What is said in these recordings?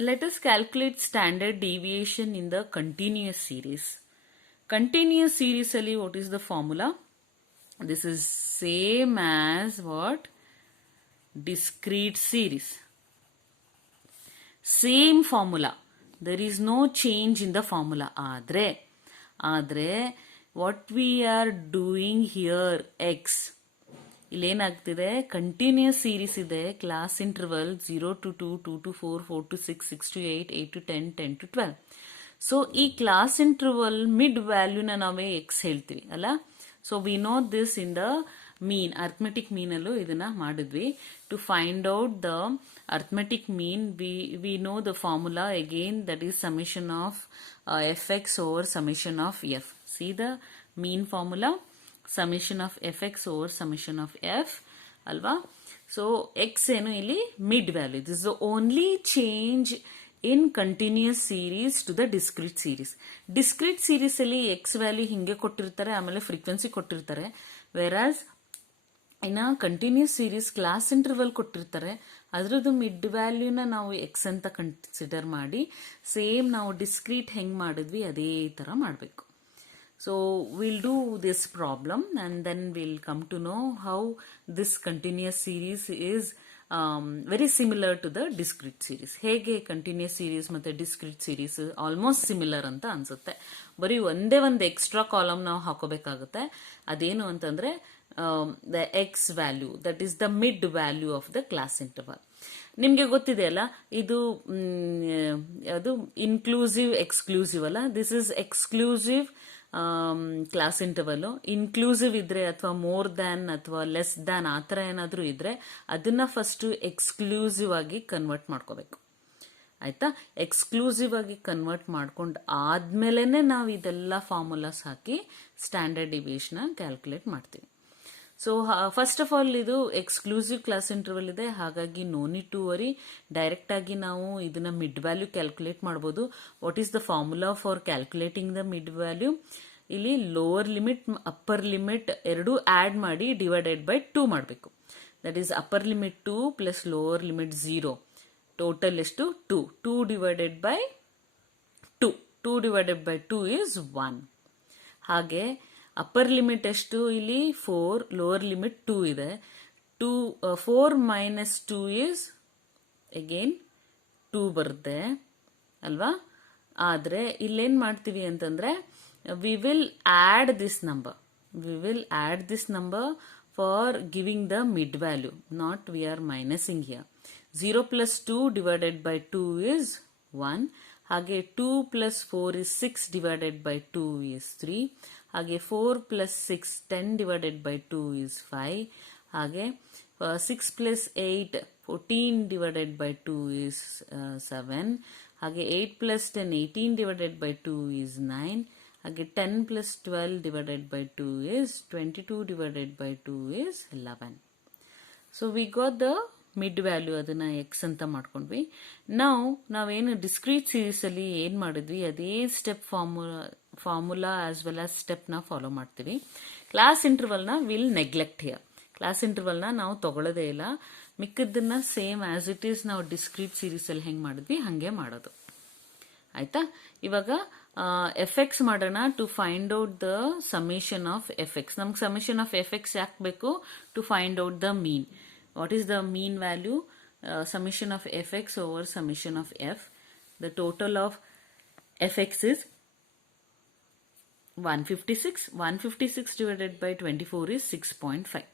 Let us calculate standard deviation in the continuous series. Continuous series ali what is the formula? This is same as what? Discrete series. Same formula. There is no change in the formula. Adre what we are doing here x ಇಲ್ಲೇನಾಗ್ತಿದೆ continuous series ಇದೆ class interval 0 to 2 2 to 4 4 to 6 6 to 8 8 to 10 10 to 12 so ಈ class interval mid ವ್ಯಾಲ್ಯೂನ ನಾವೇ X ಹೇಳ್ತೀವಿ ಅಲ್ಲ so we know this in the mean arithmetic mean ಅಲ್ಲೂ ಇದನ್ನ ಮಾಡಿದ್ವಿ to find out the arithmetic mean we know the formula again that is summation of F X over summation of F see the mean formula summation of fx over summation of f alva so x enu illi mid value. This is the only change in continuous series to the discrete series. Discrete series alli x value hinge kottirtare amele frequency kottirtare whereas in a continuous series class interval kottirtare ಅದ್ರದ್ದು mid ವ್ಯಾಲ್ಯೂನ ನಾವು X ಅಂತ consider ಮಾಡಿ same ನಾವು discrete ಹೆಂಗ್ ಮಾಡಿದ್ವಿ ಅದೇ ತರ ಮಾಡಬೇಕು. So we'll do this problem and then we'll come to know how this continuous series is very similar to the discrete series. Hege continuous series ಮತ್ತೆ discrete series almost similar ಅಂತ ಅನ್ಸುತ್ತೆ. ಬರೀ ಒಂದೇ ಒಂದು ಎಕ್ಸ್ಟ್ರಾ ಕಾಲಮ್ ನಾವು ಹಾಕೋಬೇಕಾಗುತ್ತೆ. ಅದೇನು ಅಂತಂದ್ರೆ the x value that is the mid value of the class interval. ನಿಮ್ಗೆ ಗೊತ್ತಿದೆ ಅಲ್ಲ ಇದು ಅದು ಇನ್ಕ್ಲೂಸಿವ್ ಎಕ್ಸ್ಕ್ಲೂಸಿವ್ ಅಲ್ಲ this is exclusive class interval inclusive ಇದ್ರೆ ಅಥವಾ ಮೋರ್ ದ್ಯಾನ್ ಅಥವಾ ಲೆಸ್ ದ್ಯಾನ್ ಆ ಥರ ಏನಾದರೂ ಇದ್ರೆ ಅದನ್ನ ಫಸ್ಟ್ ಎಕ್ಸ್ಕ್ಲೂಸಿವ್ ಆಗಿ ಕನ್ವರ್ಟ್ ಮಾಡ್ಕೋಬೇಕು ಆಯ್ತಾ. ಎಕ್ಸ್ಕ್ಲೂಸಿವ್ ಆಗಿ ಕನ್ವರ್ಟ್ ಮಾಡ್ಕೊಂಡು ಆದ್ಮೇಲೆನೆ ನಾವು ಇದೆಲ್ಲ ಫಾರ್ಮುಲಾಸ್ ಹಾಕಿ ಸ್ಟ್ಯಾಂಡರ್ಡ್ ಡಿವಿಯೇಷನ್ ಕ್ಯಾಲ್ಕುಲೇಟ್ ಮಾಡ್ತೀವಿ. ಸೊ ಫಸ್ಟ್ ಆಫ್ ಆಲ್ ಇದು ಎಕ್ಸ್ಕ್ಲೂಸಿವ್ ಕ್ಲಾಸ್ ಇಂಟರ್ವಲ್ ಇದೆ ಹಾಗಾಗಿ no need to worry direct ಆಗಿ ನಾವು ಇದನ್ನ ಮಿಡ್ ವ್ಯಾಲ್ಯೂ ಕ್ಯಾಲ್ಕುಲೇಟ್ ಮಾಡಬಹುದು. What is the formula for calculating the mid value? ಇಲ್ಲಿ ಲೋವರ್ ಲಿಮಿಟ್ ಅಪ್ಪರ್ ಲಿಮಿಟ್ ಎರಡು ಆಡ್ ಮಾಡಿ ಡಿವೈಡೆಡ್ ಬೈ 2 ಮಾಡಬೇಕು. That is upper limit 2 plus lower limit 0 total ಎಷ್ಟು 2 2 divided by 2 2 divided by 2 is 1. ಹಾಗೆ upper limit ಎಷ್ಟು ಇಲ್ಲಿ 4 lower limit 2 ಇದೆ 4 minus 2 is again 2 ಬರುತ್ತೆ ಅಲ್ವಾ. ಆದ್ರೆ ಇಲ್ಲೇನ್ ಮಾಡ್ತೀವಿ ಅಂತಂದ್ರೆ we will add this number for giving the mid value not we are minusing here. 0 plus 2 divided by 2 is 1. ಹಾಗೆ 2 plus 4 is 6 divided by 2 is 3. ಹಾಗೆ 4 ಪ್ಲಸ್ 6 10 ಡಿವೈಡೆಡ್ ಬೈ 2 ಇಸ್ 5. ಹಾಗೆ 6 plus 8 14 divided by 2 is 7. ಹಾಗೆ 8 plus 10 18 divided by 2 is 9. ಹಾಗೆ 10 plus 12 divided by 2 is 22 divided by 2 is 11. So we got the mid value ಅದನ್ನ X ಅಂತ ಮಾಡ್ಕೊಂಡ್ವಿ. ನಾವೇನು discrete series ಅಲ್ಲಿ ಏನ್ ಮಾಡಿದ್ವಿ ಅದೇ step formula as well as step ನ ಫಾಲೋ ಮಾಡ್ತೀವಿ. ಕ್ಲಾಸ್ ಇಂಟರ್ವಲ್ ನ will neglect here. Class interval ನ ನಾವು ತಗೊಳ್ಳೋದೇ ಇಲ್ಲ. ಮಿಕ್ಕದನ್ನ ಸೇಮ್ ಆಸ್ ಇಟ್ ಈಸ್ ನಾವು ಡಿಸ್ಕ್ರೀಟ್ ಸೀರೀಸ್ ಅಲ್ಲಿ ಹೆಂಗ್ ಮಾಡಿದ್ವಿ ಹಂಗೆ ಮಾಡೋದು ಆಯ್ತಾ. ಇವಾಗ ಎಫ್ ಎಕ್ಸ್ ಮಾಡೋಣ to find out the summation of F X. ನಮ್ಗೆ ಸಮೇಷನ್ ಆಫ್ ಎಫ್ ಎಕ್ಸ್ ಯಾಕೆ ಬೇಕು? To find out the mean. What is the mean value? Summation of fx over summation of f. The total of fx is 156. 156 divided by 24 is 6.5.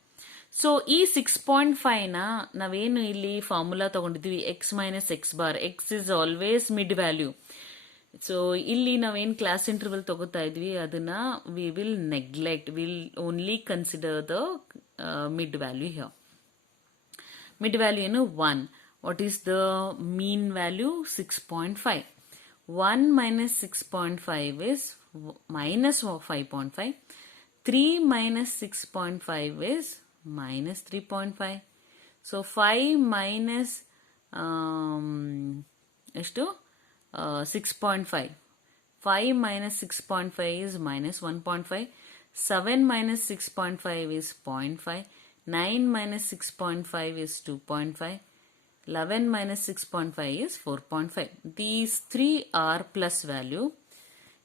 So ಈ 6.5 ನ ನಾವೇನು ಇಲ್ಲಿ formula ತಗೊಂಡಿದ್ವಿ x minus x bar. x is always mid value. So ಇಲ್ಲಿ ನಾವೇನ್ class interval ತಗೋತಾ ಇದ್ವಿ ಅದನ್ನ we will neglect. We'll only consider the mid value here. Mid value ಏನು 1. What is the mean value? 6.5. 1 minus 6.5 is minus 5.5. 3 minus 6.5 is minus 3.5. So 5 minus ಎಷ್ಟು 6.5. 5 minus 6.5 is minus 1.5. 7 minus 6.5 is 0.5. 9 minus 6.5 is 2.5. 11 minus 6.5 is 4.5. These three are plus value.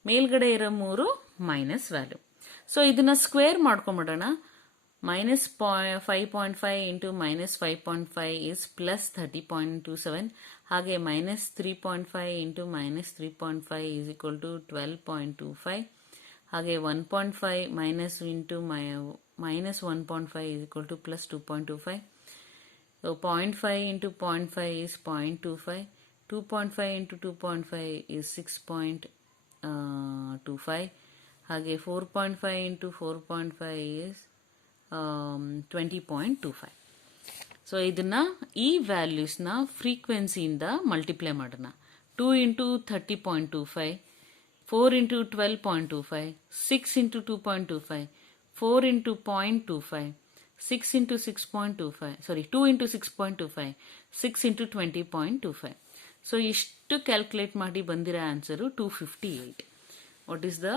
ಮೇಲ್ಗಡೆ ಇರೋ 3 minus value. So ಇದನ್ನ square ಮಾಡ್ಕೊಂಡ್ಬಿಡೋಣ. minus 5.5 into minus 5.5 is plus 30.27. ಹಾಗೆ minus 3.5 into minus 3.5 is equal to 12.25. ಹಾಗೆ 1.5 minus into minus 1.5 is equal to plus 2.25. So 0.5 into 0.5 is 0.25. 2.5 into 2.5 is 6.25. ಹಾಗೆ 4.5 into 4.5 is 20.25. So ಇದನ್ನ ಈ ವ್ಯಾಲ್ಯೂಸ್ನ ಫ್ರೀಕ್ವೆನ್ಸಿಯಿಂದ multiply ಮಾಡೋಣ. 2 into 30.25, 4 into 12.25, 6 into 2.25, 4 into 0.25, 6 into 6.25, sorry 2 into 6.25, 6 into 20.25. So ಇಷ್ಟು calculate ಮಾಡಿ ಬಂದಿರೋ answer 258. What is the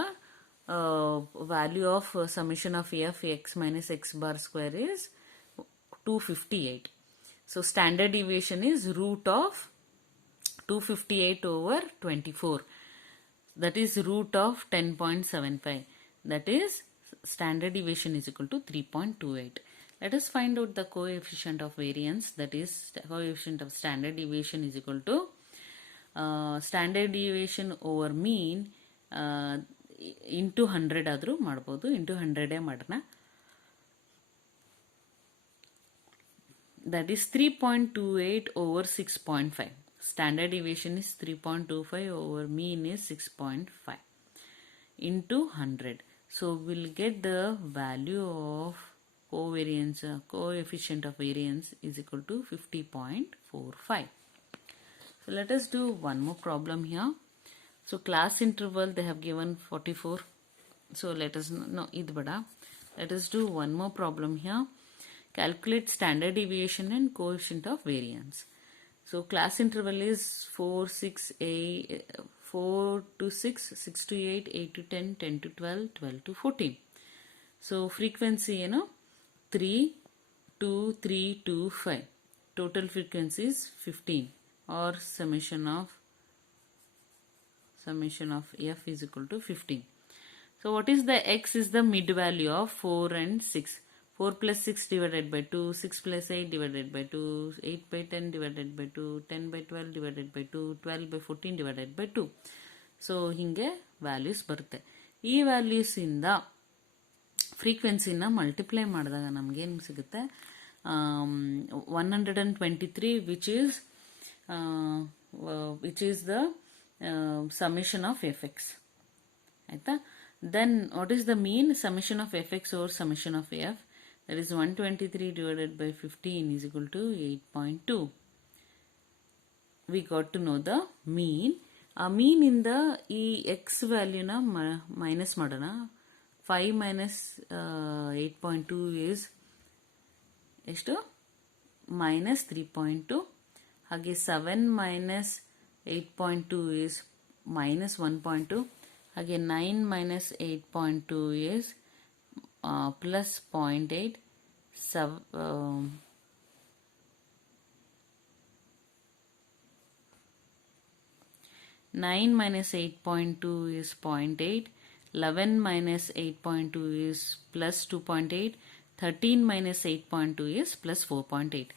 value of summation of f x minus x bar square is 258. So standard deviation is root of 258 over 24. That is root of 10.75. That is standard deviation is equal to 3.28. Let us find out the coefficient of variance. That is coefficient of standard deviation is equal to standard deviation over mean into 100 ಆದರೂ ಮಾಡ್ಬೋದು. Into 100 ಮಾಡೋಣ. That is 3.28 over 6.5. Standard deviation is 3.25 over mean is 6.5 into 100. So we'll get the value of covariance, coefficient of variance is equal to 50.45. So let us do one more problem here. So class interval they have given 44. So let us let us do one more problem here. Calculate standard deviation and coefficient of variance. So class interval is 4 to 6, 6 to 8, 8 to 10, 10 to 12, 12 to 14. So frequency 3, 2, 3, 2, 5. Total frequency is 15, or summation of f is equal to 15. So what is the x is the mid value of 4 and 6. 4 plus 6 divided by 2, 6 plus 8 divided by 2, 8 by 10 divided by 2, 10 by 12 divided by 2, 12 by 14 divided by 2. So ಹಿಂಗೆ values ಬರುತ್ತೆ. ಈ values ಇಂದ ಫ್ರೀಕ್ವೆನ್ಸಿನ multiply ಮಾಡಿದಾಗ ನಮಗೇನು ಸಿಗುತ್ತೆ? 123 which is the summation of fx. ಆಯ್ತಾ? Then what is the mean? Summation of fx over summation of f. That is 123 divided by 15 is equal to 8.2. We got to know the mean. A mean ಇಂದ ಈ x ವ್ಯಾಲ್ಯೂನ minus ಮಾಡೋಣ. 5 minus 8.2 is ಎಷ್ಟು? minus 3.2. ಹಾಗೆ 7 minus 8.2 is minus 1.2. ಹಾಗೆ 9 minus 8.2 is plus 0.8. 9 minus 8.2 is 0.8. 11 minus 8.2 is plus 2.8. 13 minus 8.2 is plus 4.8.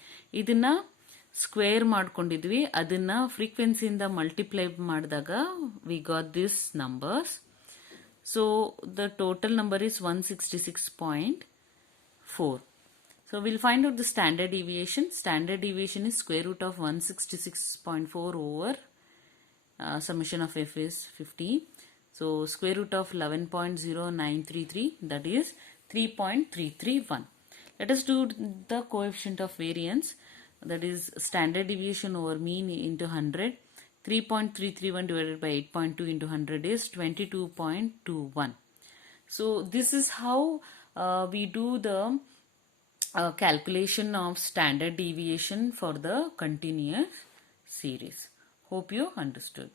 ಇದನ್ನ square ಮಾಡ್ಕೊಂಡಿದ್ವಿ. ಅದನ್ನ ಫ್ರೀಕ್ವೆನ್ಸಿಯಿಂದ ಮಲ್ಟಿಪ್ಲೈ ಮಾಡಿದಾಗ we got this numbers. So the total number is 166.4. So will find out the standard deviation. Standard deviation is square root of 166.4 over summation of f is 50. So square root of 11.0933, that is 3.331. Let us do the coefficient of variance. That is standard deviation over mean into 100. 3.331 divided by 8.2 into 100 is 22.21. So this is how we do the calculation of standard deviation for the continuous series. Hope you understood.